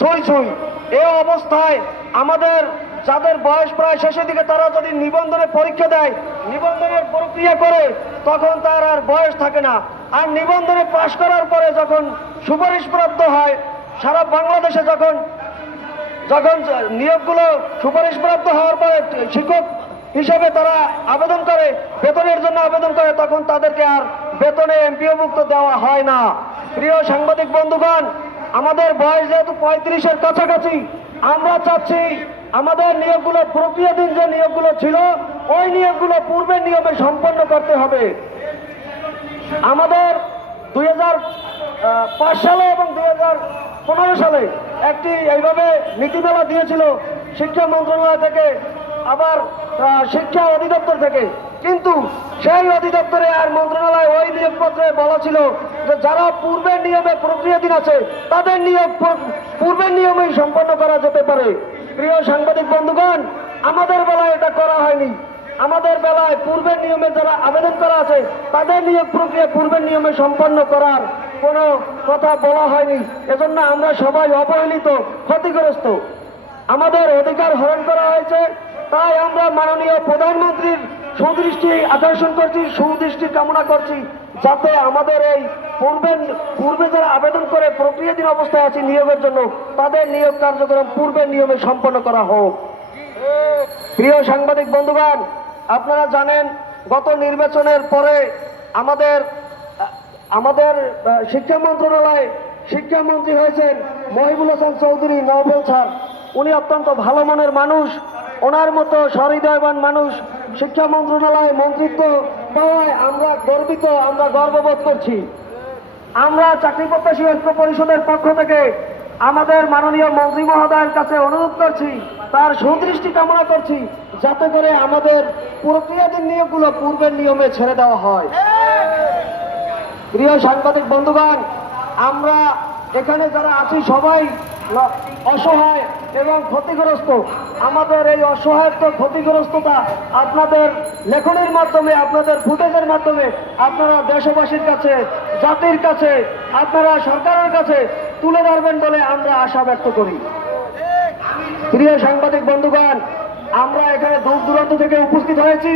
ছুঁই ছুঁই। এ অবস্থায় আমাদের যাদের বয়স প্রায় শেষের দিকে, তারা যদি নিবন্ধনের পরীক্ষা দেয়, নিবন্ধনের প্রক্রিয়া করে, তখন তার আর বয়স থাকে না। আর নিবন্ধনে পাশ করার পরে যখন সুপারিশপ্রাপ্ত হয়, সারা বাংলাদেশে যখন যখন নিয়োগগুলো সুপারিশপ্রাপ্ত হওয়ার পরে শিক্ষক হিসেবে তারা আবেদন করে, বেতনের জন্য আবেদন করে, তখন তাদেরকে আর বেতনে এমপিওভুক্ত দেওয়া হয় না। প্রিয় সাংবাদিক বন্ধুগণ আমাদের বয়স যেহেতু পঁয়ত্রিশের কাছাকাছি, আমরা চাচ্ছি আমাদের নিয়োগগুলো প্রক্রিয়াধীন যে নিয়োগগুলো ছিল, ওই নিয়োগগুলো পূর্বের নিয়মে সম্পন্ন করতে হবে। আমাদের দুই সালে এবং দুই সালে একটি এইভাবে নীতিমালা দিয়েছিল শিক্ষা মন্ত্রণালয় থেকে, আবার শিক্ষা অধিদপ্তর থেকে। কিন্তু সেই অধিদপ্তরে আর মন্ত্রণালয় ওই নিয়োগপত্রে বলা ছিল যারা পূর্বের নিয়মে প্রক্রিয়াধীন আছে, তাদের নিয়োগ পূর্বের নিয়মেই সম্পন্ন করা যেতে পারে। প্রিয় সাংবাদিক বন্ধুগণ, আমাদের বেলায় এটা করা হয়নি। আমাদের বেলায় পূর্বের নিয়মে যারা আবেদন করা আছে, তাদের নিয়োগ প্রক্রিয়া পূর্বের নিয়মে সম্পন্ন করার কোনো কথা বলা হয়নি। এজন্য আমরা সবাই অবহেলিত, ক্ষতিগ্রস্ত। আমাদের অধিকার হরণ করা হয়েছে। তাই আমরা মাননীয় প্রধানমন্ত্রীর সুদৃষ্টি আকর্ষণ করছি, সুদৃষ্টি কামনা করছি। যাতে আমাদের এই পূর্বের পূর্বে যারা আবেদন করে প্রক্রিয়াধীন অবস্থায় আছে নিয়োগের জন্য, তাদের নিয়োগ কার্যক্রম পূর্বের নিয়মে সম্পন্ন করা হোক। প্রিয় সাংবাদিক বন্ধুগণ, আপনারা জানেন, গত নির্বাচনের পরে আমাদের আমাদের শিক্ষা মন্ত্রণালয়ে শিক্ষামন্ত্রী হয়েছেন মহিবুল হাসান চৌধুরী নভেল স্যার। উনি অত্যন্ত ভালো মনের মানুষ। ওনার মতো সহৃদয়বান মানুষ শিক্ষা মন্ত্রণালয়ে মন্ত্রিত্ব পাওয়ায় আমরা গর্বিত, আমরা গর্ববোধ করছি। আমরা চাকরি প্রত্যাশী ঐক্য পরিষদের পক্ষ থেকে আমাদের মাননীয় মন্ত্রী মহোদয়ের কাছে অনুরোধ করছি, তার সুদৃষ্টি কামনা করছি, যাতে করে আমাদের প্রক্রিয়াধীন নিয়োগগুলো পূর্বের নিয়মে ছেড়ে দেওয়া হয়। প্রিয় সাংবাদিক বন্ধুগণ, আমরা এখানে যারা আছি সবাই অসহায় এবং ক্ষতিগ্রস্ত। আমাদের এই অসহায়ত্ব, ক্ষতিগ্রস্ততা আপনাদের লেখনের মাধ্যমে, আপনাদের ফুটেজের মাধ্যমে আপনারা দেশবাসীর কাছে, জাতির কাছে, আপনারা সরকারের কাছে তুলে ধরবেন বলে আমরা আশা ব্যক্ত করি। প্রিয় সাংবাদিক বন্ধুগণ, আমরা এখানে দূর দূরান্ত থেকে উপস্থিত হয়েছি।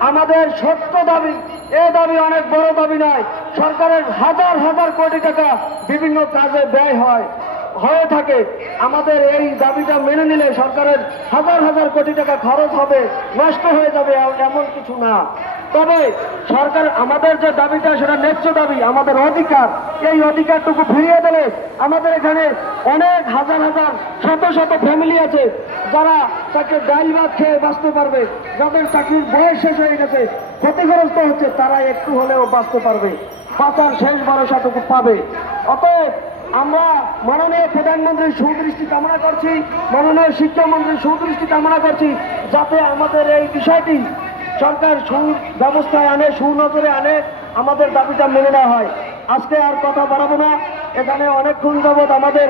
আমাদের সত্য দাবি, এ দাবি অনেক বড় দাবি নয়। সরকারের হাজার হাজার কোটি টাকা বিভিন্ন কাজে ব্যয় হয়, হয়ে থাকে। আমাদের এই দাবিটা মেনে নিলে সরকারের হাজার হাজার কোটি টাকা খরচ হবে, নষ্ট হয়ে যাবে, এমন কিছু না। তবে সরকার আমাদের যে দাবিটা, সেটা ন্যায্য দাবি, আমাদের অধিকার। এই অধিকারটুকু ফিরিয়ে দিলে আমাদের এখানে অনেক হাজার হাজার, শত শত ফ্যামিলি আছে যারা তাকে ডাল ভাত খেয়ে বাঁচতে পারবে। যাদের চাকরির বয়স শেষ হয়ে গেছে, ক্ষতিগ্রস্ত হচ্ছে তারা একটু হলেও বাঁচতে পারবে। বাঁচার শেষ ভরসাটুকু পাবে। অতএব আমরা মাননীয় প্রধানমন্ত্রীর সুদৃষ্টি কামনা করছি, মাননীয় শিক্ষামন্ত্রীর সুদৃষ্টি কামনা করছি, যাতে আমাদের এই বিষয়টি সরকার সু ব্যবস্থায় আনে সুনজরে আনে, আমাদের দাবিটা মেনে নেওয়া হয়। আজকে আর কথা বাড়াবো না। এখানে অনেকক্ষণ যাবৎ আমাদের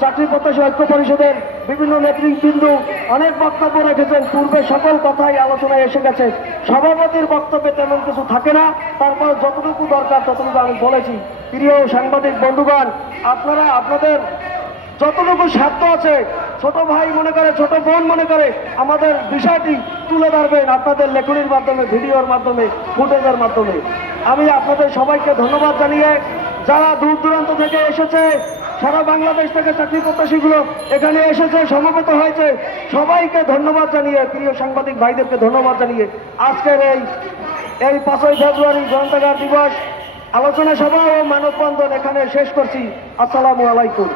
চাকরি প্রত্যাশী ঐক্য পরিষদের বিভিন্ন নেতৃবৃন্দ অনেক বক্তব্য রেখেছেন। পূর্বে সকল কথাই আলোচনায় এসে গেছে। সভাপতির বক্তব্যে তেমন কিছু থাকে না। তারপর যতটুকু দরকার ততটুকু আমি বলেছি। প্রিয় সাংবাদিক বন্ধুগণ, আপনারা, আপনাদের যতটুকু সাধ্য আছে, ছোট ভাই মনে করে, ছোট বোন মনে করে, আমাদের বিষয়টি তুলে ধরবেন আপনাদের লেখনির মাধ্যমে, ভিডিওর মাধ্যমে, ফুটেজের মাধ্যমে। আমি আপনাদের সবাইকে ধন্যবাদ জানিয়ে, যারা দূর দূরান্ত থেকে এসেছে, সারা বাংলাদেশ থেকে চাকরি প্রত্যাশীগুলো এখানে এসেছে, সমবেত হয়েছে, সবাইকে ধন্যবাদ জানিয়ে, প্রিয় সাংবাদিক ভাইদেরকে ধন্যবাদ জানিয়ে আজকের এই এই পাঁচই ফেব্রুয়ারি গ্রন্থাগার দিবস আলোচনা সভা ও মানববন্ধন এখানে শেষ করছি। আসসালামু আলাইকুম।